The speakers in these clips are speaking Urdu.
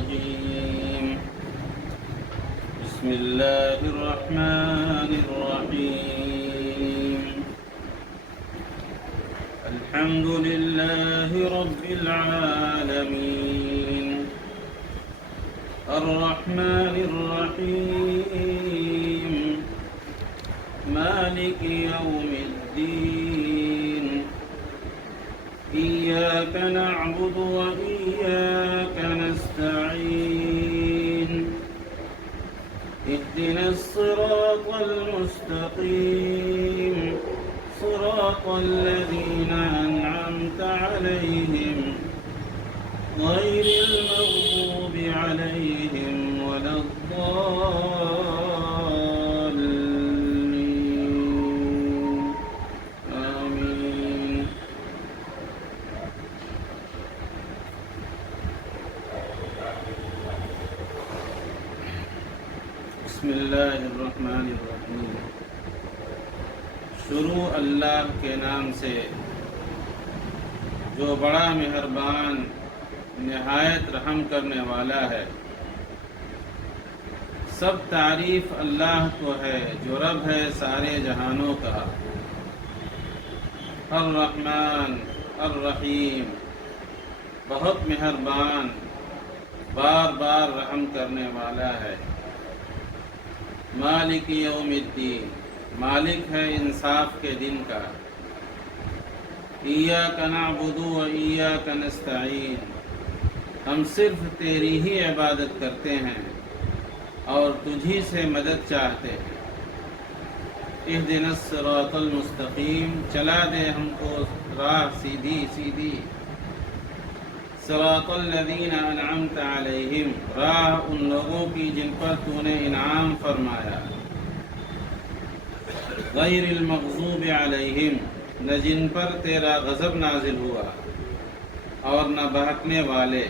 الرجيم بسم الله الرحمن الرحيم الحمد لله رب العالمين الرحمن الرحيم مالك يوم الدين إياك نعبد وإياك نستعين اهدنا الصراط المستقيم صراط الذين أنعمت عليهم غير المغضوب عليهم ولا الضالين آمين بسم اللہ الرحمن الرحیم شروع اللہ کے نام سے جو بڑا مہربان نہایت رحم کرنے والا ہے۔ سب تعریف اللہ کو ہے جو رب ہے سارے جہانوں کا۔ الرحمن الرحیم بہت مہربان بار بار رحم کرنے والا ہے۔ مالک یوم الدین مالک ہے انصاف کے دن کا۔ ایاک نعبد و ایاک نستعین ہم صرف تیری ہی عبادت کرتے ہیں اور تجھی سے مدد چاہتے ہیں۔ اہدنا الصراط المستقیم چلا دے ہم کو راہ سیدھی سیدھی۔ صراط الذین انعمت علیہم راہ ان لوگوں کی جن پر تو نے انعام فرمایا۔ غیر المغضوب علیہم نہ جن پر تیرا غضب نازل ہوا اور نہ بہکنے والے۔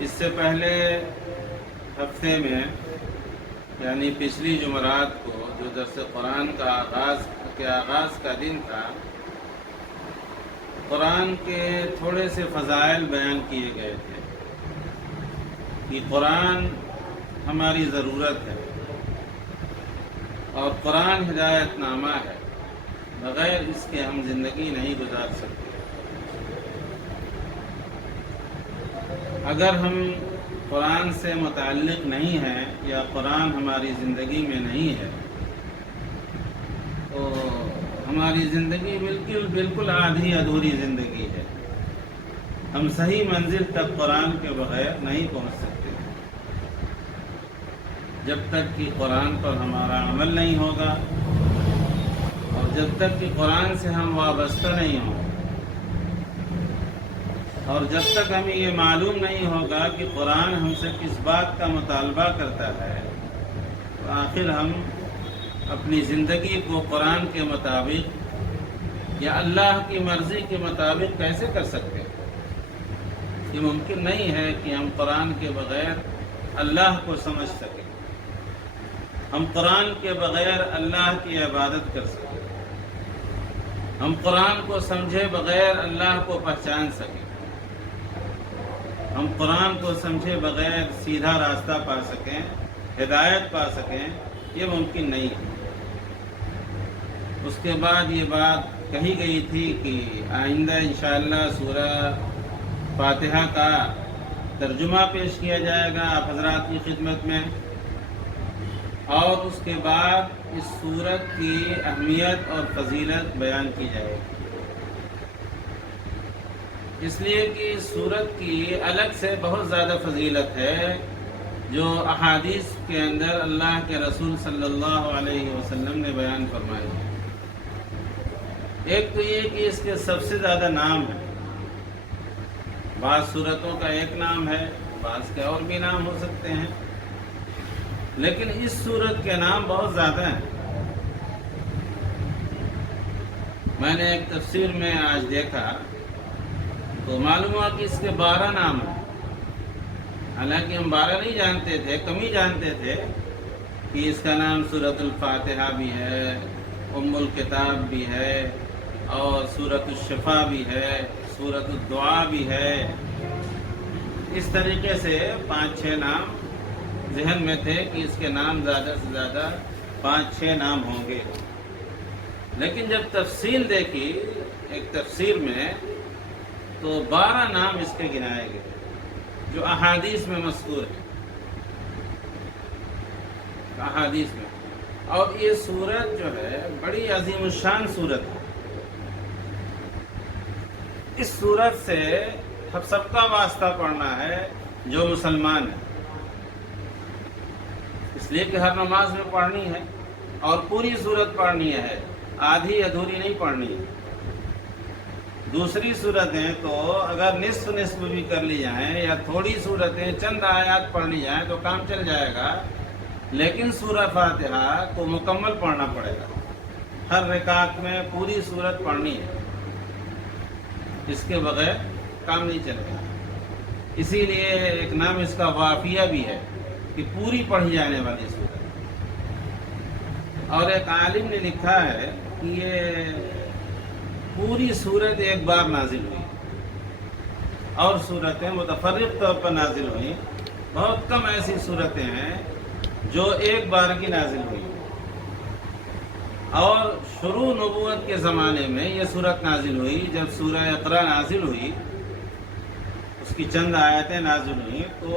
اس سے پہلے ہفتے میں یعنی پچھلی جمعرات کو جو درس قرآن کا آغاز کا دن تھا، قرآن کے تھوڑے سے فضائل بیان کیے گئے تھے کہ قرآن ہماری ضرورت ہے اور قرآن ہدایت نامہ ہے، بغیر اس کے ہم زندگی نہیں گزار سکتے۔ اگر ہم قرآن سے متعلق نہیں ہیں یا قرآن ہماری زندگی میں نہیں ہے تو ہماری زندگی بالکل آدھی ادھوری زندگی ہے۔ ہم صحیح منزل تک قرآن کے بغیر نہیں پہنچ سکتے جب تک کہ قرآن پر ہمارا عمل نہیں ہوگا اور جب تک کہ قرآن سے ہم وابستہ نہیں ہوں اور جب تک ہمیں یہ معلوم نہیں ہوگا کہ قرآن ہم سے کس بات کا مطالبہ کرتا ہے تو آخر ہم اپنی زندگی کو قرآن کے مطابق یا اللہ کی مرضی کے مطابق کیسے کر سکتے ہیں؟ یہ ممکن نہیں ہے کہ ہم قرآن کے بغیر اللہ کو سمجھ سکیں، ہم قرآن کے بغیر اللہ کی عبادت کر سکیں، ہم قرآن کو سمجھے بغیر اللہ کو پہچان سکیں، ہم قرآن کو سمجھے بغیر سیدھا راستہ پا سکیں، ہدایت پا سکیں، یہ ممکن نہیں ہے۔ اس کے بعد یہ بات کہی گئی تھی کہ آئندہ انشاءاللہ سورہ فاتحہ کا ترجمہ پیش کیا جائے گا آپ حضرات کی خدمت میں، اور اس کے بعد اس سورت کی اہمیت اور فضیلت بیان کی جائے گی، اس لیے کہ اس سورت کی الگ سے بہت زیادہ فضیلت ہے جو احادیث کے اندر اللہ کے رسول صلی اللہ علیہ وسلم نے بیان فرمائی ہے۔ ایک تو یہ کہ اس کے سب سے زیادہ نام ہے، بعض سورتوں کا ایک نام ہے، بعض کے اور بھی نام ہو سکتے ہیں، لیکن اس سورت کے نام بہت زیادہ ہیں۔ میں نے ایک تفسیر میں آج دیکھا تو معلوم ہوا کہ اس کے 12 نام ہیں، حالانکہ ہم 12 نہیں جانتے تھے، کم ہی جانتے تھے کہ اس کا نام سورۃ الفاتحہ بھی ہے، ام الکتاب بھی ہے اور سورۃ الشفا بھی ہے، سورۃ الدعا بھی ہے. اس طریقے سے 5-6 نام ذہن میں تھے کہ اس کے نام زیادہ سے زیادہ 5-6 نام ہوں گے. لیکن جب تفصیل دیکھی ایک تفسیر میں تو 12 نام اس کے گنائے گئے جو احادیث میں مذکور ہیں. احادیث میں. اور یہ سورت جو ہے بڑی عظیم الشان سورت ہے. اس سورت سے سب کا واسطہ پڑھنا ہے جو مسلمان ہے، اس لیے کہ ہر نماز میں پڑھنی ہے اور پوری سورت پڑھنی ہے، آدھی ادھوری نہیں پڑھنی ہے. دوسری صورتیں تو اگر نصف بھی کر لی جائیں یا تھوڑی صورتیں چند آیات پڑھ لی جائیں تو کام چل جائے گا، لیکن سورہ فاتحہ کو مکمل پڑھنا پڑے گا. ہر رکعت میں پوری سورت پڑھنی ہے، اس کے بغیر کام نہیں چلے گا. اسی لیے ایک نام اس کا وافیہ بھی ہے کہ پوری پڑھی جانے والی سورت. اور ایک عالم نے لکھا ہے کہ یہ پوری سورت ایک بار نازل ہوئی اور صورتیں متفرق طور پر نازل ہوئی. بہت کم ایسی صورتیں ہیں جو ایک بار کی نازل ہوئی. اور شروع نبوت کے زمانے میں یہ صورت نازل ہوئی جب سورہ اقرا نازل ہوئی، اس کی چند آیتیں نازل ہوئیں تو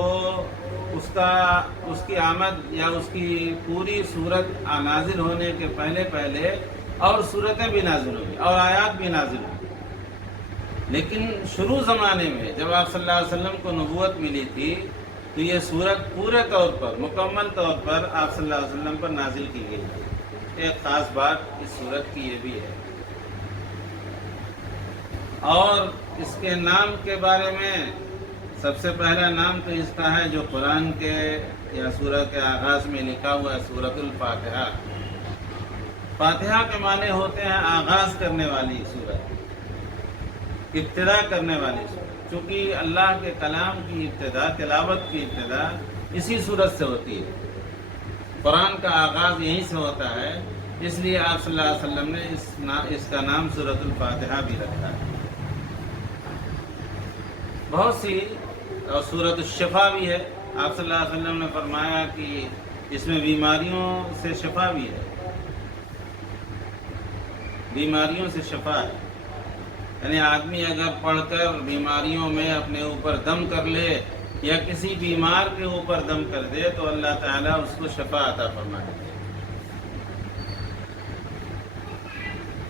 اس کی آمد یا اس کی پوری صورت نازل ہونے کے پہلے اور صورتیں بھی نازل ہوئی اور آیات بھی نازل ہوئی. لیکن شروع زمانے میں جب آپ صلی اللہ علیہ وسلم کو نبوت ملی تھی تو یہ صورت پورے طور پر مکمل طور پر آپ صلی اللہ علیہ وسلم پر نازل کی گئی. ایک خاص بات اس صورت کی یہ بھی ہے. اور اس کے نام کے بارے میں سب سے پہلا نام تو اس کا ہے جو قرآن کے یا سورہ کے آغاز میں لکھا ہوا ہے، سورۃ الفاتحہ. فاتحہ کے معنی ہوتے ہیں آغاز کرنے والی سورت، ابتدا کرنے والی سورت. چونکہ اللہ کے کلام کی ابتدا، تلاوت کی ابتدا اسی سورت سے ہوتی ہے. قرآن کا آغاز یہیں سے ہوتا ہے، اس لیے آپ صلی اللہ علیہ وسلم نے اس کا نام سورۃ الفاتحہ بھی رکھا ہے. بہت سی اور سورۃ الشفا بھی ہے. آپ صلی اللہ علیہ وسلم نے فرمایا کہ اس میں بیماریوں سے شفا بھی ہے. بیماریوں سے شفا ہے، یعنی آدمی اگر پڑھ کر بیماریوں میں اپنے اوپر دم کر لے یا کسی بیمار کے اوپر دم کر دے تو اللہ تعالیٰ اس کو شفا عطا فرمائے.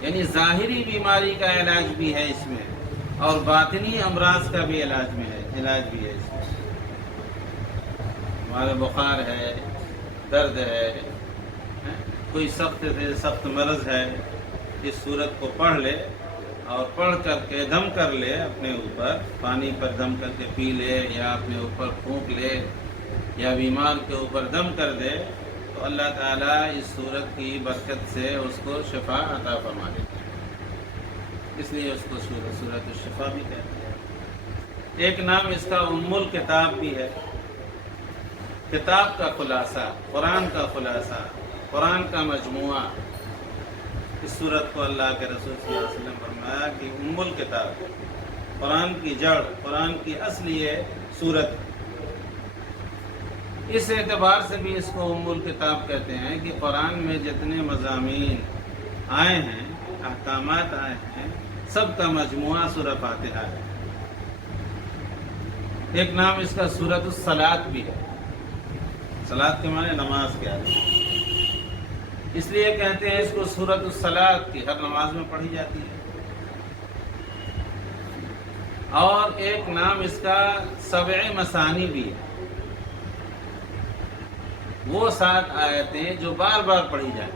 یعنی ظاہری بیماری کا علاج بھی ہے اس میں اور باطنی امراض کا بھی علاج بھی ہے اس میں. ہمارے بخار ہے، درد ہے، کوئی سخت سے سخت مرض ہے، اس صورت کو پڑھ لے اور پڑھ کر کے دم کر لے اپنے اوپر، پانی پر دم کر کے پی لے یا اپنے اوپر پھونک لے یا بیمار کے اوپر دم کر دے تو اللہ تعالیٰ اس صورت کی برکت سے اس کو شفا عطا فرما دیتا ہے. اس لیے اس کو سورۃ الشفا بھی کہتے ہیں. ایک نام اس کا ام الکتاب بھی ہے. کتاب کا خلاصہ، قرآن کا خلاصہ، قرآن کا مجموعہ. اس صورت کو اللہ کے رسول صلی اللہ علیہ وسلم فرمایا کہ ام الکتاب، قرآن کی جڑ، قرآن کی اصل یہ صورت. اس اعتبار سے بھی اس کو ام الکتاب کہتے ہیں کہ قرآن میں جتنے مضامین آئے ہیں، احکامات آئے ہیں، سب کا مجموعہ سورہ فاتحہ ہے. ایک نام اس کا سورۃ الصلاۃ بھی ہے. صلاۃ کے معنی نماز کے آدمی، اس لیے کہتے ہیں اس کو سورۃ الصلاۃ کی، ہر نماز میں پڑھی جاتی ہے. اور ایک نام اس کا سبع مثانی بھی ہے. وہ 7 آیتیں جو بار بار پڑھی جائیں.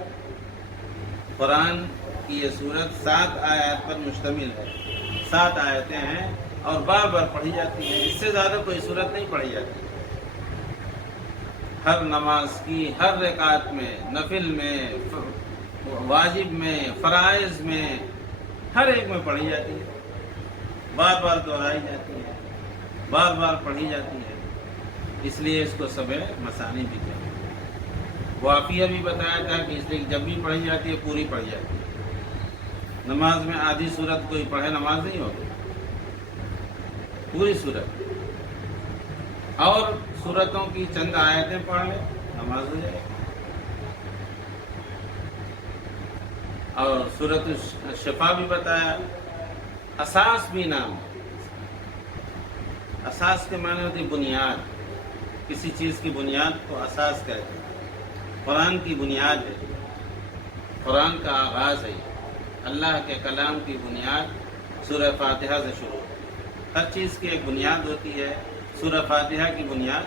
قرآن کی یہ صورت 7 آیات پر مشتمل ہے. 7 آیتیں ہیں اور بار بار پڑھی جاتی ہیں. اس سے زیادہ کوئی صورت نہیں پڑھی جاتی. ہر نماز کی ہر رکعت میں، نفل میں، واجب میں، فرائض میں، ہر ایک میں پڑھی جاتی ہے. بار بار دہرائی جاتی ہے، بار بار پڑھی جاتی ہے. اس لیے اس کو سبع مثانی بھی کہتے ہیں. وافیہ بھی بتایا تھا کہ اس لیے جب بھی پڑھی جاتی ہے پوری پڑھی جاتی ہے. نماز میں آدھی صورت کوئی پڑھے نماز نہیں ہوتی. پوری صورت، اور صورتوں کی چند آیتیں پڑھ لیں نماز ہو جائے. اور سورۃ الشفا بھی بتایا. اساس بھی نام ہے. اساس کے معنی ہوتی بنیاد، کسی چیز کی بنیاد کو اساس کہتے ہیں. قرآن کی بنیاد ہے، قرآن کا آغاز ہے. اللہ کے کلام کی بنیاد سورہ فاتحہ سے شروع. ہر چیز کی ایک بنیاد ہوتی ہے. سورہ فاتحہ کی بنیاد،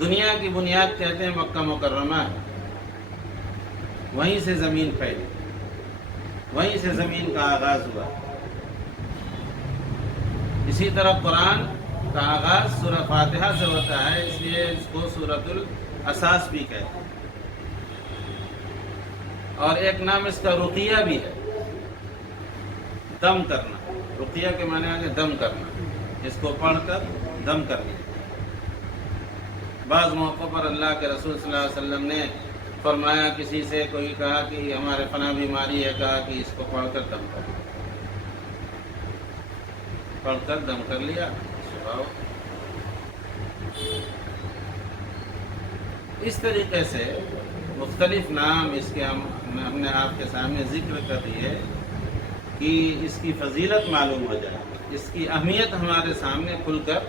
دنیا کی بنیاد کہتے ہیں مکہ مکرمہ ہے. وہیں سے زمین پھیلی، وہیں سے زمین کا آغاز ہوا. اسی طرح قرآن کا آغاز سورہ فاتحہ سے ہوتا ہے، اس لیے اس کو سورۃ الاساس بھی کہتے ہیں. اور ایک نام اس کا رقیہ بھی ہے، دم کرنا. رقیہ کے معنی ہے دم کرنا، اس کو پڑھ کر دم کر لیا. بعض موقعوں پر اللہ کے رسول صلی اللہ علیہ وسلم نے فرمایا، کسی سے کوئی کہا کہ ہمارے فلاں بیماری ہے، کہا کہ اس کو پڑھ کر دم کر لیا. پڑھ کر دم کر لیا. اس طریقے سے مختلف نام اس کے ہم نے آپ کے سامنے ذکر کر دیے کہ اس کی فضیلت معلوم ہو جائے، اس کی اہمیت ہمارے سامنے کھل کر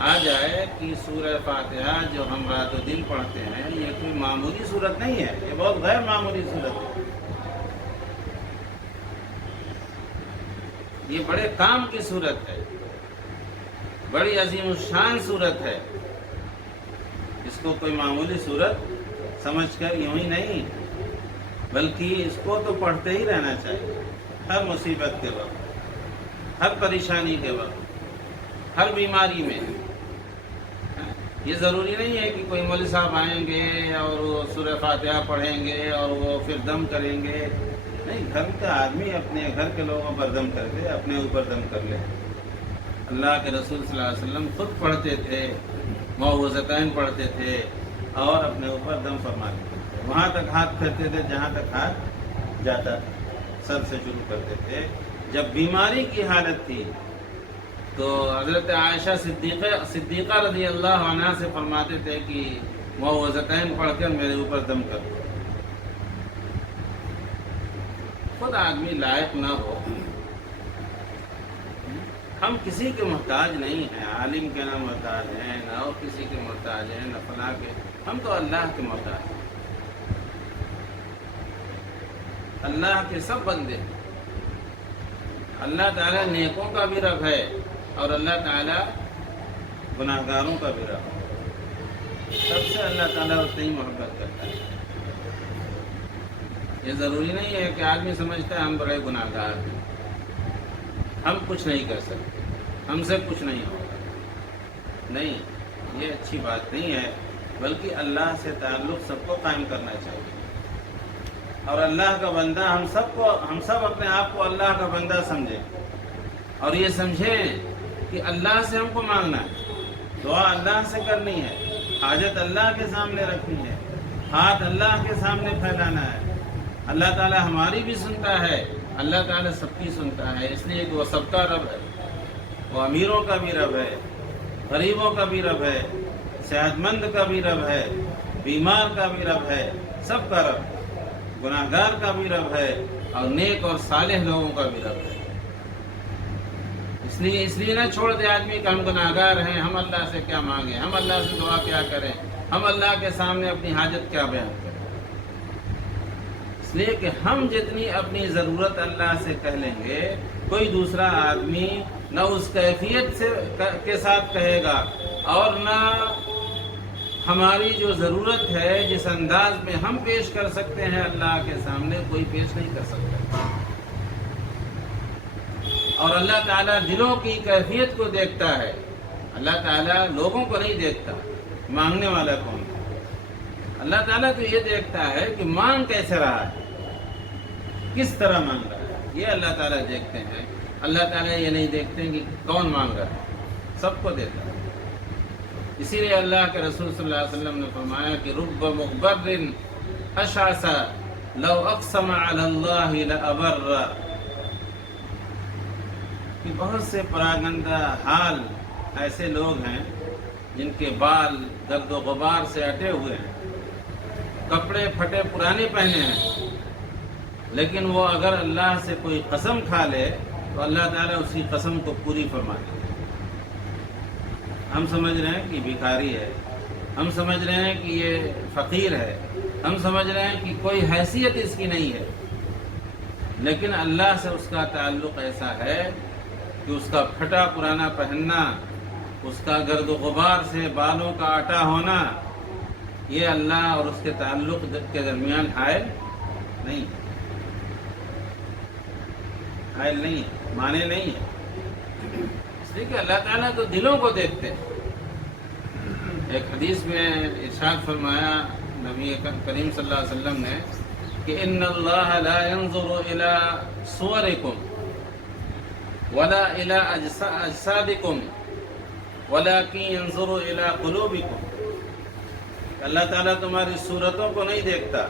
آ جائے کہ سورہ فاتحہ جو ہم رات و دن پڑھتے ہیں یہ کوئی معمولی صورت نہیں ہے، یہ بہت غیر معمولی صورت ہے. یہ بڑے کام کی صورت ہے، بڑی عظیم الشان صورت ہے. اس کو کوئی معمولی صورت سمجھ کر یوں ہی نہیں، بلکہ اس کو تو پڑھتے ہی رہنا چاہیے. ہر مصیبت کے وقت، ہر پریشانی کے وقت، ہر بیماری میں. یہ ضروری نہیں ہے کہ کوئی مولوی صاحب آئیں گے اور وہ سورہ فاتحہ پڑھیں گے اور وہ پھر دم کریں گے. نہیں، گھر کا آدمی اپنے گھر کے لوگوں پر دم کر لے، اپنے اوپر دم کر لے. اللہ کے رسول صلی اللہ علیہ وسلم خود پڑھتے تھے، معوذتین پڑھتے تھے اور اپنے اوپر دم فرماتے تھے. وہاں تک ہاتھ پھیرتے تھے جہاں تک ہاتھ جاتا تھا، سر سے شروع کرتے تھے. جب بیماری کی حالت تھی تو حضرت عائشہ صدیقہ رضی اللہ عنہا سے فرماتے تھے کہ معوذتین پڑھ کر میرے اوپر دم کر دو. خود آدمی لائق نہ ہو. ہم کسی کے محتاج نہیں ہیں، عالم کے نہ محتاج ہیں، نہ اور کسی کے محتاج ہیں، نہ فلاں کے. ہم تو اللہ کے محتاج ہیں. اللہ کے سب بندے ہیں. اللہ تعالیٰ نیکوں کا بھی رب ہے اور اللہ تعالیٰ گناہگاروں کا بھی رب ہے. سب سے اللہ تعالیٰ اتنی ہی محبت کرتا ہے. یہ ضروری نہیں ہے کہ آدمی سمجھتا ہے ہم بڑے گناہگار ہیں، ہم کچھ نہیں کر سکتے، ہم سے کچھ نہیں ہوگا. نہیں، یہ اچھی بات نہیں ہے. بلکہ اللہ سے تعلق سب کو قائم کرنا چاہیے. اور اللہ کا بندہ ہم سب اپنے آپ کو اللہ کا بندہ سمجھیں اور یہ سمجھیں کہ اللہ سے ہم کو مانگنا ہے، دعا اللہ سے کرنی ہے، حاجت اللہ کے سامنے رکھنی ہے، ہاتھ اللہ کے سامنے پھیلانا ہے. اللہ تعالیٰ ہماری بھی سنتا ہے، اللہ تعالیٰ سب کی سنتا ہے. اس لیے کہ وہ سب کا رب ہے. وہ امیروں کا بھی رب ہے، غریبوں کا بھی رب ہے، صحت مند کا بھی رب ہے، بیمار کا بھی رب ہے، سب کا رب ہے. گناہگار کا بھی رب ہے اور نیک اور صالح لوگوں کا بھی رب ہے. اس لیے نہ چھوڑ دے آدمی کہ ہم گناہگار ہیں، ہم اللہ سے کیا مانگیں، ہم اللہ سے دعا کیا کریں، ہم اللہ کے سامنے اپنی حاجت کیا بیان کریں. اس لیے کہ ہم جتنی اپنی ضرورت اللہ سے کہہ لیں گے، کوئی دوسرا آدمی نہ اس کیفیت کے ساتھ کہے گا اور نہ ہماری جو ضرورت ہے جس انداز میں ہم پیش کر سکتے ہیں اللہ کے سامنے، کوئی پیش نہیں کر سکتا. اور اللہ تعالیٰ دلوں کی کیفیت کو دیکھتا ہے. اللہ تعالیٰ لوگوں کو نہیں دیکھتا، مانگنے والا کون ہے. اللہ تعالیٰ تو یہ دیکھتا ہے کہ مانگ کیسے رہا ہے، کس طرح مانگ رہا ہے. یہ اللہ تعالیٰ دیکھتے ہیں. اللہ تعالیٰ یہ نہیں دیکھتے کہ کون مانگ رہا ہے، سب کو دیتا ہے. اسی لیے اللہ کے رسول صلی اللہ علیہ وسلم نے فرمایا کہ رب مغبر اشعث لو اقسم علی اللہ لابر. کہ بہت سے پراگندہ حال ایسے لوگ ہیں جن کے بال گرد و غبار سے اٹے ہوئے ہیں، کپڑے پھٹے پرانے پہنے ہیں، لیکن وہ اگر اللہ سے کوئی قسم کھا لے تو اللہ تعالیٰ اسی قسم کو پوری فرما دے۔ ہم سمجھ رہے ہیں کہ بھکاری ہے، ہم سمجھ رہے ہیں کہ یہ فقیر ہے، ہم سمجھ رہے ہیں کہ کوئی حیثیت اس کی نہیں ہے، لیکن اللہ سے اس کا تعلق ایسا ہے کہ اس کا پھٹا پرانا پہننا، اس کا گرد و غبار سے بالوں کا اٹا ہونا، یہ اللہ اور اس کے تعلق کے درمیان حائل نہیں ہے، حائل نہیں ہے، مانے نہیں ہے، اس لیے کہ اللہ تعالیٰ تو دلوں کو دیکھتے ہیں۔ ایک حدیث میں ارشاد فرمایا نبی کریم صلی اللہ علیہ وسلم نے کہ ان اللہ لا ينظر الى صورکم ولا الى اجسادکم ولكن ينظر الى قلوبکم۔ اللہ تعالیٰ تمہاری صورتوں کو نہیں دیکھتا،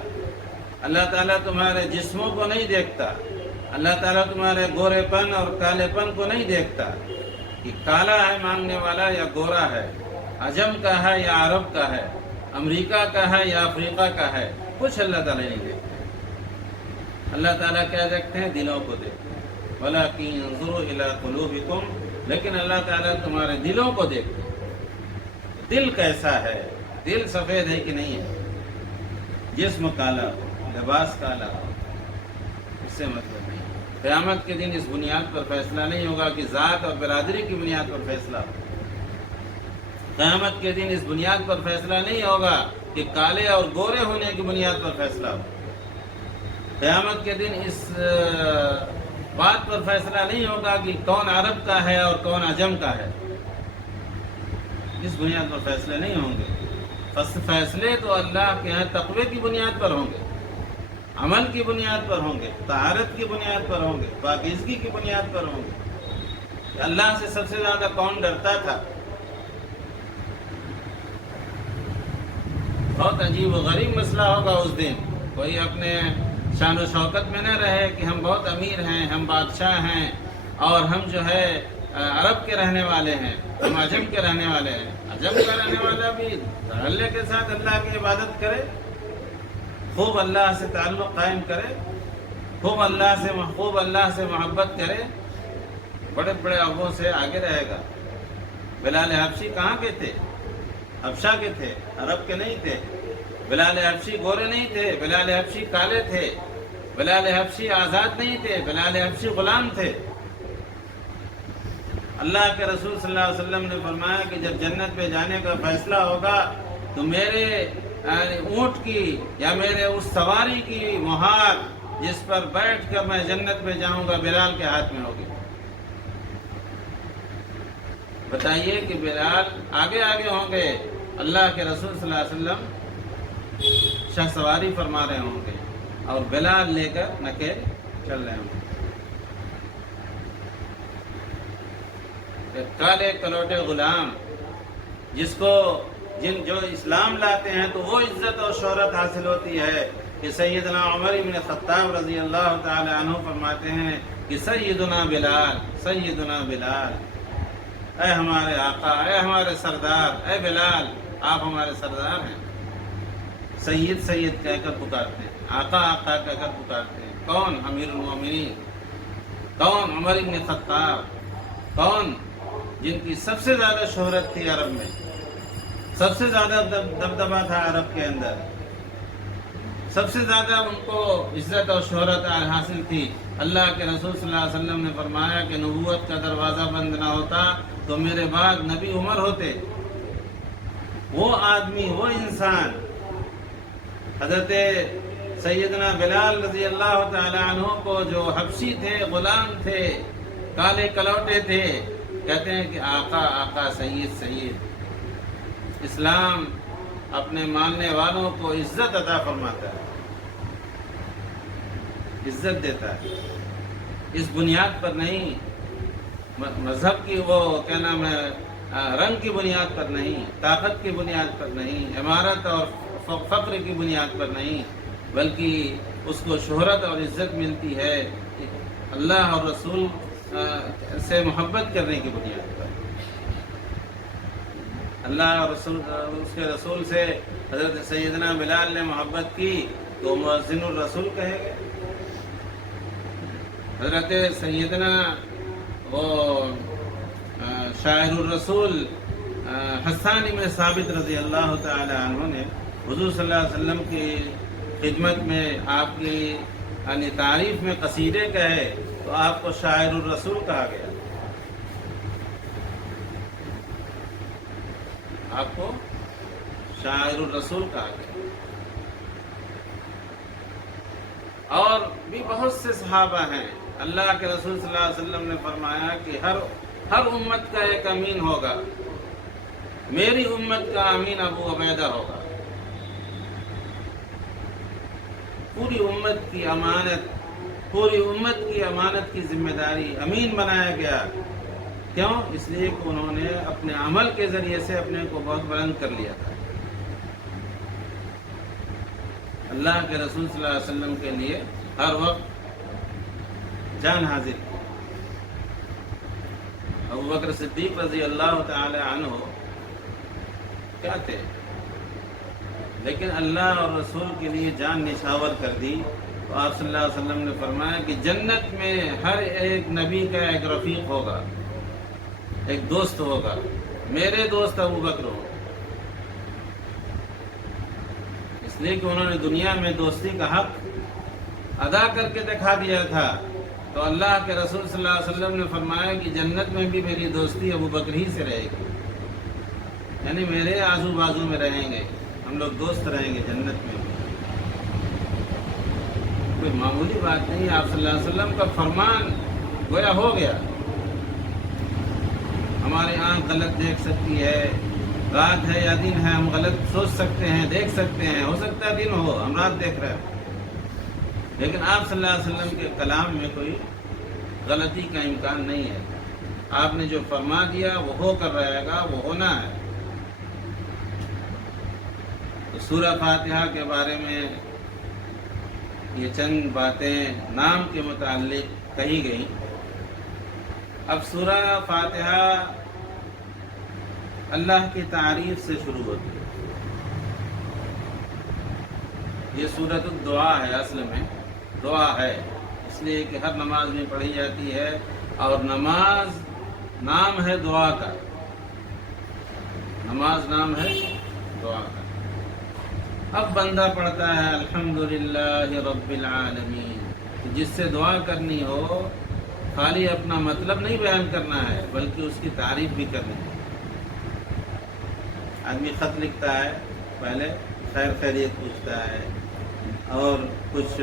اللہ تعالیٰ تمہارے جسموں کو نہیں دیکھتا، اللہ تعالیٰ تمہارے گورے پن اور کالے پن کو نہیں دیکھتا کہ کالا ہے مانگنے والا یا گورا ہے، عجم کا ہے یا عرب کا ہے، امریکہ کا ہے یا افریقہ کا ہے، کچھ اللہ تعالیٰ نہیں دیکھتے۔ اللہ تعالیٰ کیا دیکھتے ہیں؟ دلوں کو دیکھتے ہیں۔ وَلَكِنْ يَنظُرُ إِلَىٰ قُلُوبِكُمْ، لیکن اللہ تعالیٰ تمہارے دلوں کو دیکھتے ہیں۔ دل کیسا ہے؟ دل سفید ہے کہ نہیں ہے؟ جسم کالا ہو، لباس کالا ہو، اس سے مطلب نہیں۔ قیامت کے دن اس بنیاد پر فیصلہ نہیں ہوگا کہ ذات اور برادری کی بنیاد پر فیصلہ ہو۔ قیامت کے دن اس بنیاد پر فیصلہ نہیں ہوگا کہ کالے اور گورے ہونے کی بنیاد پر فیصلہ ہو۔ قیامت کے دن اس بات پر فیصلہ نہیں ہوگا کہ کون عرب کا ہے اور کون عجم کا ہے، اس بنیاد پر فیصلے نہیں ہوں گے۔ فیصلے تو اللہ کے ہاں تقوی کی بنیاد پر ہوں گے، عمل کی بنیاد پر ہوں گے، طہارت کی بنیاد پر ہوں گے، پاکیزگی کی بنیاد پر ہوں گے۔ اللہ سے سب سے زیادہ کون ڈرتا تھا؟ بہت عجیب و غریب مسئلہ ہوگا اس دن۔ کوئی اپنے شان و شوکت میں نہ رہے کہ ہم بہت امیر ہیں، ہم بادشاہ ہیں، اور ہم جو ہے عرب کے رہنے والے ہیں، ہم عجم کے رہنے والے ہیں۔ عجم کا رہنے والا بھی اللہ کے ساتھ اللہ کی عبادت کرے، خوب اللہ سے تعلق قائم کرے، خوب اللہ سے محبت کرے، بڑے بڑے عربوں سے آگے رہے گا۔ بلال حبشی کہاں کے تھے؟ حبشہ کے تھے، عرب کے نہیں تھے۔ بلال حبشی گورے نہیں تھے، بلال حبشی کالے تھے، بلال حبشی آزاد نہیں تھے، بلال حبشی غلام تھے۔ اللہ کے رسول صلی اللہ علیہ وسلم نے فرمایا کہ جب جنت پہ جانے کا فیصلہ ہوگا تو میرے اونٹ کی یا میرے اس سواری کی مہار جس پر بیٹھ کر میں جنت میں جاؤں گا بلال کے ہاتھ میں ہوگی۔ بتائیے کہ بلال آگے آگے ہوں گے، اللہ کے رسول صلی اللہ علیہ وسلم شاہ سواری فرما رہے ہوں گے اور بلال لے کر نکے چل رہے ہوں گے۔ کالے کلوٹے غلام جو اسلام لاتے ہیں تو وہ عزت اور شہرت حاصل ہوتی ہے کہ سیدنا عمر بن خطاب رضی اللہ تعالی عنہ فرماتے ہیں کہ سیدنا بلال، اے ہمارے آقا، اے ہمارے سردار، اے بلال، آپ ہمارے سردار ہیں۔ سید کہہ کر پکارتے ہیں، آقا کہہ کر پکارتے ہیں۔ کون؟ امیر المومنین، کون؟ عمر بن خطاب، کون؟ جن کی سب سے زیادہ شہرت تھی عرب میں، سب سے زیادہ دبدبہ تھا عرب کے اندر، سب سے زیادہ ان کو عزت اور شہرت حاصل تھی۔ اللہ کے رسول صلی اللہ علیہ وسلم نے فرمایا کہ نبوت کا دروازہ بند نہ ہوتا تو میرے بعد نبی عمر ہوتے۔ وہ آدمی، وہ انسان، حضرت سیدنا بلال رضی اللہ تعالی عنہ کو جو حبشی تھے، غلام تھے، کالے کلوٹے تھے، کہتے ہیں کہ آقا سید۔ اسلام اپنے ماننے والوں کو عزت عطا فرماتا ہے، عزت دیتا ہے، اس بنیاد پر نہیں، مذہب کی وہ کیا نام ہے، رنگ کی بنیاد پر نہیں، طاقت کی بنیاد پر نہیں، عمارت اور فقر کی بنیاد پر نہیں، بلکہ اس کو شہرت اور عزت ملتی ہے اللہ اور رسول سے محبت کرنے کی بنیاد پر۔ اللہ اور اس کے رسول سے حضرت سیدنا بلال نے محبت کی تو مؤذن الرسول کہے گے۔ حضرت سیدنا وہ شاعر الرسول حسان بن ثابت رضی اللہ تعالی عنہ نے حضور صلی اللہ علیہ وسلم کی خدمت میں آپ کی یعنی تعریف میں قصیدے کہے تو آپ کو شاعر الرسول کہا گیا۔ آپ کو شاعر الرسول کہا گیا۔ اور بھی بہت سے صحابہ ہیں، اللہ کے رسول صلی اللہ علیہ وسلم نے فرمایا کہ ہر امت کا ایک امین ہوگا، میری امت کا امین ابو عبیدہ ہوگا۔ پوری امت کی امانت کی ذمہ داری امین بنایا گیا۔ کیوں؟ اس لیے کہ انہوں نے اپنے عمل کے ذریعے سے اپنے کو بہت بلند کر لیا تھا۔ اللہ کے رسول صلی اللہ علیہ وسلم کے لیے ہر وقت جان حاضر تھی۔ ابوبکر صدیق رضی اللہ تعالی عنہ کیا تھے، لیکن اللہ اور رسول کے لیے جان نچھاور کر دی۔ تو آپ صلی اللہ علیہ وسلم نے فرمایا کہ جنت میں ہر ایک نبی کا ایک رفیق ہوگا، ایک دوست ہوگا، میرے دوست ابوبکر ہو۔ اس لیے کہ انہوں نے دنیا میں دوستی کا حق ادا کر کے دکھا دیا تھا۔ تو اللہ کے رسول صلی اللہ علیہ وسلم نے فرمایا کہ جنت میں بھی میری دوستی ابوبکر ہی سے رہے گی، یعنی میرے آزو بازو میں رہیں گے، ہم لوگ دوست رہیں گے جنت میں۔ کوئی معمولی بات نہیں، آپ صلی اللہ علیہ وسلم کا فرمان گویا ہو گیا۔ ہماری آنکھ غلط دیکھ سکتی ہے، رات ہے یا دن ہے، ہم غلط سوچ سکتے ہیں، دیکھ سکتے ہیں، ہو سکتا ہے دن ہو ہم رات دیکھ رہے ہیں، لیکن آپ صلی اللہ علیہ وسلم کے کلام میں کوئی غلطی کا امکان نہیں ہے۔ آپ نے جو فرما دیا وہ ہو کر رہے گا، وہ ہونا ہے۔ تو سورہ فاتحہ کے بارے میں یہ چند باتیں نام کے متعلق کہی گئی۔ اب سورہ فاتحہ اللہ کی تعریف سے شروع ہوتی ہے۔ یہ سورۃ الدعا ہے، اصل میں دعا ہے، اس لیے کہ ہر نماز میں پڑھی جاتی ہے، اور نماز نام ہے دعا کا، نماز نام ہے دعا کا۔ اب بندہ پڑھتا ہے الحمدللہ رب العالمین، جس سے دعا کرنی ہو خالی اپنا مطلب نہیں بیان کرنا ہے بلکہ اس کی تعریف بھی کرنی ہے۔ آدمی خط لکھتا ہے، پہلے خیر خیریت پوچھتا ہے اور کچھ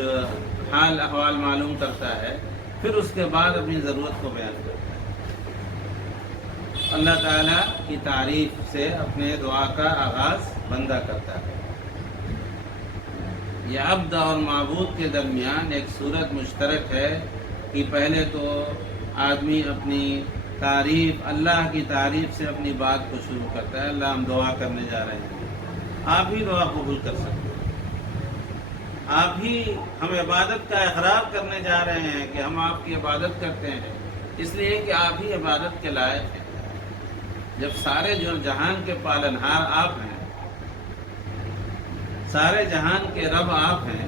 حال احوال معلوم کرتا ہے، پھر اس کے بعد اپنی ضرورت کو بیان کرتا ہے۔ اللہ تعالیٰ کی تعریف سے اپنے دعا کا آغاز بندہ کرتا ہے۔ یہ عبد اور معبود کے درمیان ایک صورت مشترک ہے کہ پہلے تو آدمی اپنی تعریف، اللہ کی تعریف سے اپنی بات کو شروع کرتا ہے۔ اللہ ہم دعا کرنے جا رہے ہیں، آپ ہی دعا قبول کر سکتے ہیں، آپ ہی ہم عبادت کا اقرار کرنے جا رہے ہیں کہ ہم آپ کی عبادت کرتے ہیں، اس لیے کہ آپ ہی عبادت کے لائق ہیں۔ جب سارے جو جہان کے پالنہار آپ ہیں، سارے جہان کے رب آپ ہیں،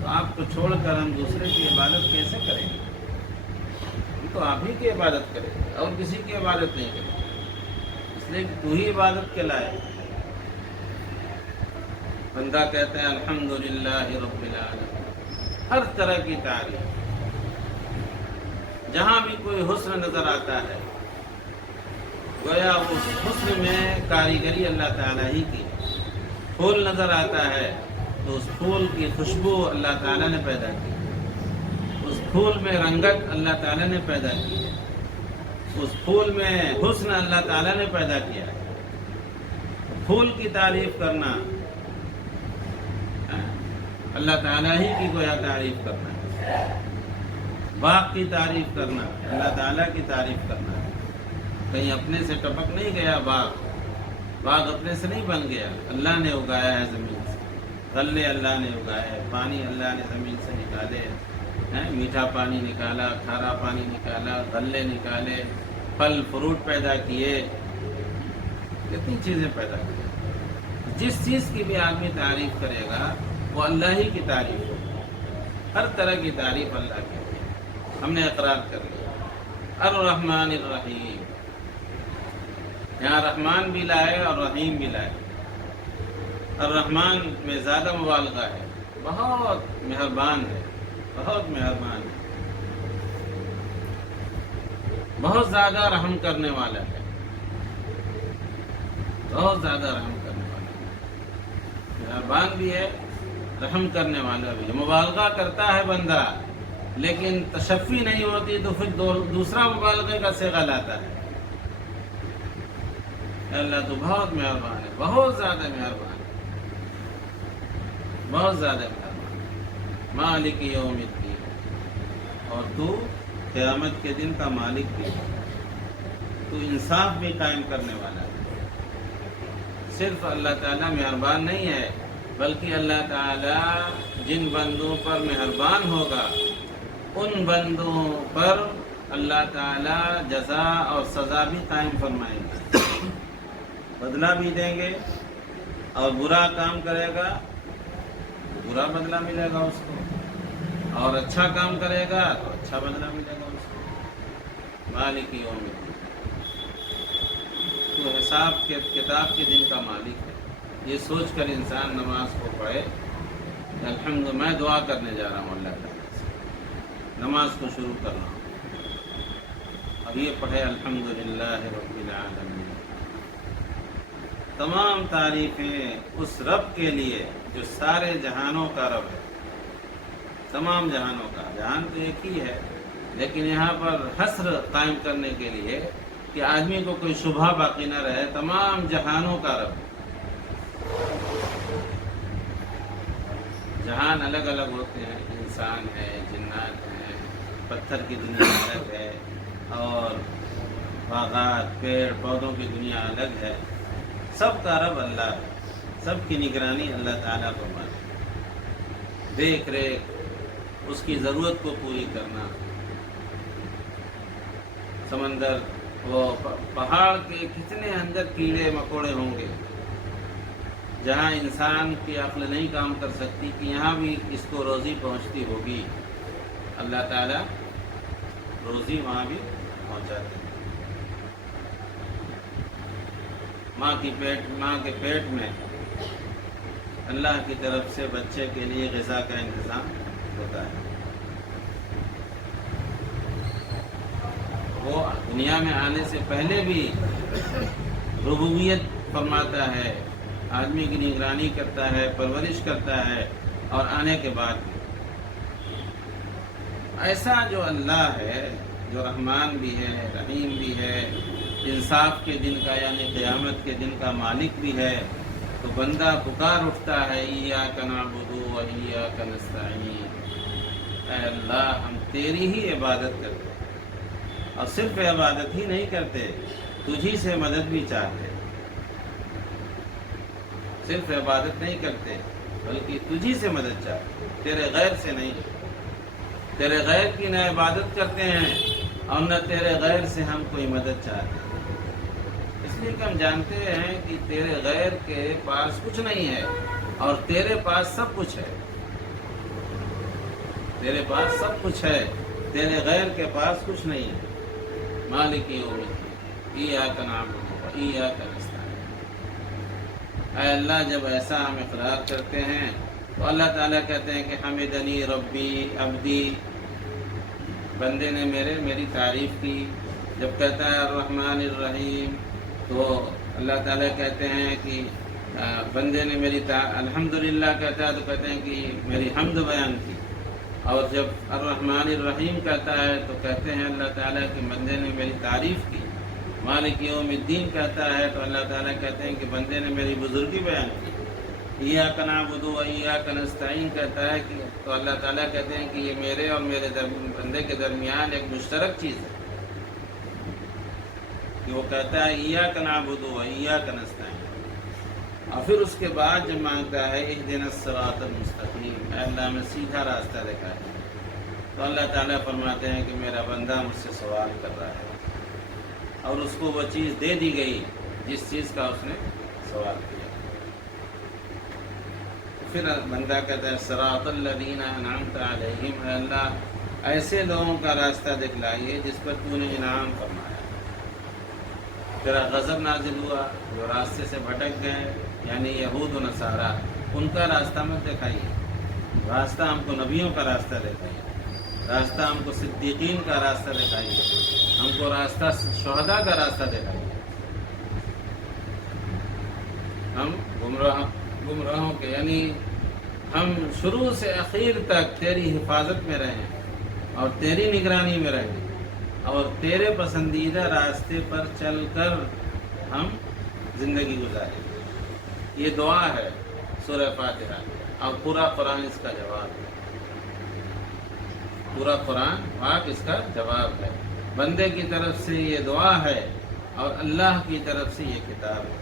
تو آپ کو چھوڑ کر ہم دوسرے کی عبادت کیسے کریں گے؟ ہم تو آپ ہی کی عبادت کریں گے اور کسی کی عبادت نہیں کریں گے، اس لیے کہ تو ہی عبادت کے لائق ہے۔ بندہ کہتا ہے الحمدللہ رب العالمین، ہر طرح کی تعریف، جہاں بھی کوئی حسن نظر آتا ہے گویا اس حسن میں کاریگری اللہ تعالیٰ ہی کی۔ پھول نظر آتا ہے تو اس پھول کی خوشبو اللہ تعالیٰ نے پیدا کی، اس پھول میں رنگت اللہ تعالیٰ نے پیدا کی، اس پھول میں حسن اللہ تعالیٰ نے پیدا کیا۔ پھول کی تعریف کرنا اللہ تعالیٰ ہی کی گویا تعریف کرنا، باغ کی تعریف کرنا اللہ تعالیٰ کی تعریف کرنا۔ کہیں اپنے سے ٹپک نہیں گیا باغ اپنے سے نہیں بن گیا، اللہ نے اگایا ہے زمین سے، غلے اللہ نے اگائے، پانی اللہ نے زمین سے نکالے، میٹھا پانی نکالا، کھارا پانی نکالا، غلے نکالے، پھل فروٹ پیدا کیے، کتنی چیزیں پیدا کی۔ جس چیز کی بھی آدمی تعریف کرے گا وہ اللہ ہی کی تعریف ہوگی، ہر طرح کی تعریف اللہ کی ہوگی۔ ہم نے اقرار کر لیا الرحمن الرحیم، یہاں رحمان بھی لائے اور رحیم بھی لائے۔ الرحمن میں زیادہ مبالغہ ہے، بہت مہربان ہے، بہت مہربان ہے، بہت زیادہ رحم کرنے والا ہے، بہت زیادہ رحم کرنے والا ہے، مہربان بھی ہے، رحم کرنے والا بھی ہے۔ مبالغہ کرتا ہے بندہ لیکن تشفی نہیں ہوتی تو پھر دوسرا مبالغے کا صیغہ لاتا ہے۔ اللہ تو بہت مہربان ہے، بہت زیادہ مہربان ہے، بہت زیادہ مہربان ہے۔ مالک یوم الدین، اور تو قیامت کے دن کا مالک بھی ہے، تو انصاف بھی قائم کرنے والا ہے۔ صرف اللہ تعالیٰ مہربان نہیں ہے بلکہ اللہ تعالیٰ جن بندوں پر مہربان ہوگا ان بندوں پر اللہ تعالیٰ جزا اور سزا بھی قائم فرمائیں گے، بدلہ بھی دیں گے، اور برا کام کرے گا برا بدلہ ملے گا اس کو، اور اچھا کام کرے گا تو اچھا بدلہ ملے گا اس کو۔ مالک یوم الدین، تو حساب کے کتاب کے دن کا مالک ہے۔ یہ سوچ کر انسان نماز کو پڑھے، الحمد، میں دعا کرنے جا رہا ہوں اللہ تعالیٰ سے، نماز کو شروع کر رہا ہوں، اب یہ پڑھے الحمدللہ رب العالمین۔ تمام تعریفیں اس رب کے لیے جو سارے جہانوں کا رب ہے، تمام جہانوں کا، جہان تو ایک ہی ہے لیکن یہاں پر حصر قائم کرنے کے لیے کہ آدمی کو کوئی شبہ باقی نہ رہے، تمام جہانوں کا رب ہے۔ جہان الگ الگ ہوتے ہیں، انسان ہے، جنات ہیں، پتھر کی دنیا الگ ہے، اور باغات، پیڑ پودوں کی دنیا الگ ہے۔ سب کا رب اللہ ہے، سب کی نگرانی اللہ تعالیٰ فرماتے ہیں، دیکھ ریکھ، اس کی ضرورت کو پوری کرنا۔ سمندر، وہ پہاڑ کے کتنے اندر کیڑے مکوڑے ہوں گے جہاں انسان کی عقل نہیں کام کر سکتی کہ یہاں بھی اس کو روزی پہنچتی ہوگی، اللہ تعالیٰ روزی وہاں بھی پہنچاتے ہیں۔ ماں کے پیٹ میں اللہ کی طرف سے بچے کے لیے غذا کا انتظام ہوتا ہے۔ وہ دنیا میں آنے سے پہلے بھی ربوبیت فرماتا ہے، آدمی کی نگرانی کرتا ہے، پرورش کرتا ہے، اور آنے کے بعد بھی ایسا جو اللہ ہے، جو رحمان بھی ہے، رحیم بھی ہے، انصاف کے دن کا یعنی قیامت کے دن کا مالک بھی ہے، تو بندہ پکار اٹھتا ہے ایاک نعبد و ایاک نستعین، اے اللہ ہم تیری ہی عبادت کرتے ہیں، اور صرف عبادت ہی نہیں کرتے، تجھی سے مدد بھی چاہتے، صرف عبادت نہیں کرتے بلکہ تجھی سے مدد چاہتے، تیرے غیر سے نہیں، تیرے غیر کی نہ عبادت کرتے ہیں اور نہ تیرے غیر سے ہم کوئی مدد چاہتے ہیں، اس لیے کہ ہم جانتے ہیں کہ تیرے غیر کے پاس کچھ نہیں ہے اور تیرے پاس سب کچھ ہے، تیرے پاس سب کچھ ہے، تیرے غیر کے پاس کچھ نہیں ہے۔ مالک یوم الدین، ایاک نعبد و ایاک نستعین، اے اللہ جب ایسا ہم اقرار کرتے ہیں تو اللہ تعالیٰ کہتے ہیں کہ حمدنی ربی عبدی، بندے نے میری تعریف کی۔ جب کہتا ہے الرحمن الرحیم تو اللہ تعالیٰ کہتے ہیں کہ بندے نے الحمدللہ کہتا ہے تو کہتے ہیں کہ میری حمد بیان کی، اور جب الرحمن الرحیم کہتا ہے تو کہتے ہیں اللہ تعالیٰ کہ بندے نے میری تعریف کی۔ مالک یوم الدین کہتا ہے تو اللہ تعالیٰ کہتے ہیں کہ بندے نے میری بزرگی بیان کی۔ ایاک نعبد و ایاک نستعین کہتا ہے کہ تو اللہ تعالیٰ کہتے ہیں کہ یہ میرے اور میرے بندے کے درمیان ایک مشترک چیز ہے، کہ وہ کہتا ہے ایاک نعبد و ایاک نستعین، اور پھر اس کے بعد جب مانگتا ہے اہدنا الصراط المستقیم، اے اللہ میں سیدھا راستہ دکھا ہے، تو اللہ تعالیٰ فرماتے ہیں کہ میرا بندہ مجھ سے سوال کر رہا ہے اور اس کو وہ چیز دے دی گئی جس چیز کا اس نے سوال کیا. پھر بندہ کہتا ہے صراط الذین انعمت علیہم، اے اللہ ایسے لوگوں کا راستہ دکھلائیے جس پر تو نے انعام فرمایا. تیرا غضب نازل ہوا جو راستے سے بھٹک گئے یعنی یہود و نصارہ، ان کا راستہ مت دکھائیے. راستہ ہم کو نبیوں کا راستہ دکھائیے، راستہ ہم کو صدیقین کا راستہ دکھائیے، ہم کو راستہ شہداء کا راستہ دکھائیے. ہم گمراہوں کے یعنی ہم شروع سے اخیر تک تیری حفاظت میں رہیں اور تیری نگرانی میں رہیں اور تیرے پسندیدہ راستے پر چل کر ہم زندگی گزاریں. یہ دعا ہے سورہ فاتحہ، اور پورا قرآن اس کا جواب ہے. پورا قرآن پاک اس کا جواب ہے. بندے کی طرف سے یہ دعا ہے اور اللہ کی طرف سے یہ کتاب ہے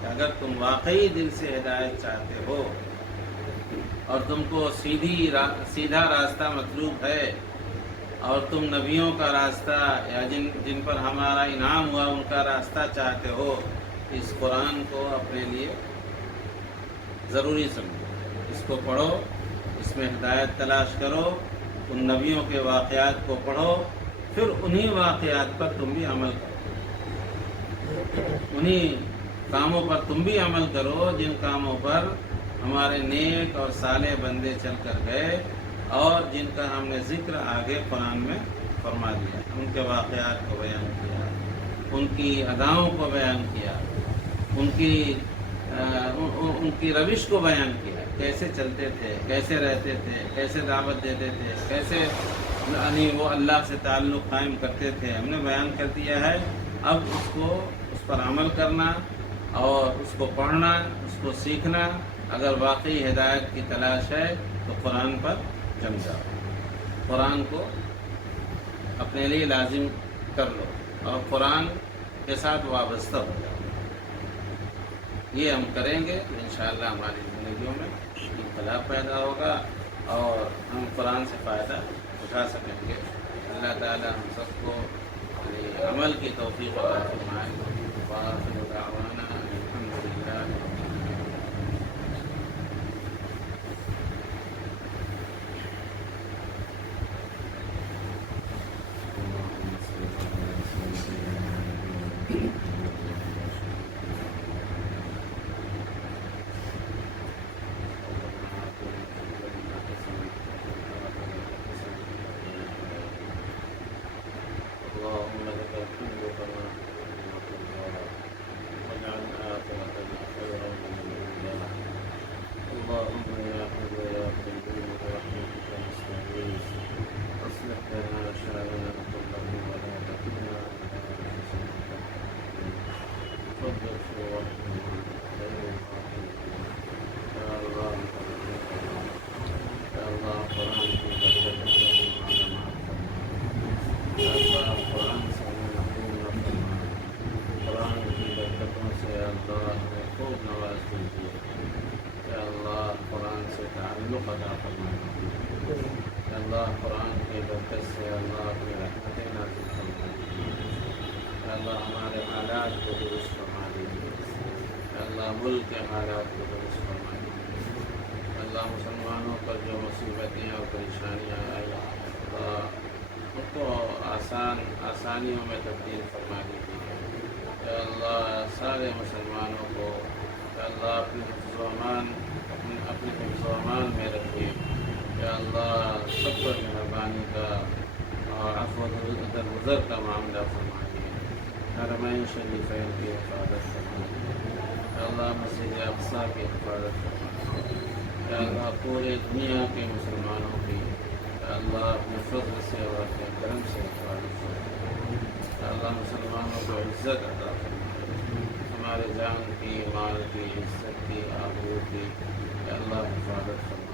کہ اگر تم واقعی دل سے ہدایت چاہتے ہو اور تم کو سیدھا راستہ مطلوب ہے اور تم نبیوں کا راستہ یا جن پر ہمارا انعام ہوا ان کا راستہ چاہتے ہو، اس قرآن کو اپنے لیے ضروری سمجھو. اس کو پڑھو، اس میں ہدایت تلاش کرو، ان نبیوں کے واقعات کو پڑھو، پھر انہی واقعات پر تم بھی عمل کرو، انہی کاموں پر تم بھی عمل کرو جن کاموں پر ہمارے نیک اور صالح بندے چل کر گئے اور جن کا ہم نے ذکر آگے قرآن میں فرما دیا. ان کے واقعات کو بیان کیا، ان کی اداؤں کو بیان کیا، ان کی روش کو بیان کیا، کیسے چلتے تھے، کیسے رہتے تھے، کیسے دعوت دیتے تھے، کیسے یعنی وہ اللہ سے تعلق قائم کرتے تھے. ہم نے بیان کر دیا ہے. اب اس پر عمل کرنا اور اس کو پڑھنا، اس کو سیکھنا. اگر واقعی ہدایت کی تلاش ہے تو قرآن پر جم جاؤ، قرآن کو اپنے لیے لازم کر لو اور قرآن کے ساتھ وابستہ ہو جاؤ. یہ ہم کریں گے تو انشاءاللہ ہماری زندگیوں میں انقلاب پیدا ہوگا اور ہم قرآن سے فائدہ اٹھا سکیں گے. اللہ تعالی ہم سب کو عمل کی توفیق عطا فرمائے. وآخر دعوانا الحمدللہ. اللهم لك الحمد كما وجعلنا آخرتنا خيرا من الأولى. اللهم يا حي يا قيوم برحمتك نستغيث أصلح لنا شأننا كله ولا تكلنا إلى أنفسنا تفضل وارحمنا خير الراحمين. يا الله يا الله قرآن کی برکت سے یا اللہ قرآن سے ہمیں محروم نہ فرما. قرآن کی برکتوں سے یا اللہ ہمیں خوب نواز دیجیے. یا اللہ قرآن سے تعلق عطا فرما. یا اللہ قرآن کی برکت سے یا اللہ اپنی رحمتیں نازل فرما. یا اللہ ہمارے حالات کو درست فرما دیجیے. یا اللہ ملک کے حالات کو درست فرما دیجیے. یا اللہ مسلمانوں پر جو مصیبتیں اور پریشانیاں آئی اللہ ان کو آسانیوں میں تبدیل فرما دیجیے. یا اللہ سارے مسلمانوں کو یا اللہ اپنے حفظ و امان میں رکھیے. یا اللہ سب پر مہربانی کا اور عفو درگزر کا معاملہ فرمائیے. حرمین شریفین کی حفاظت فرمائیے. یا اللہ مسجد اقصیٰ کی حفاظت فرمائیے. یا اللہ پورے دنیا کے مسلمانوں کی یا اللہ اپنے فضل سے اور اپنے کرم سے حفاظت فرمائے. یا اللہ مسلمانوں کو عزت عطا فرمائے. ہمارے جان کی، مال کی، عزت کی، آبرو کی یا اللہ حفاظت فرمائے.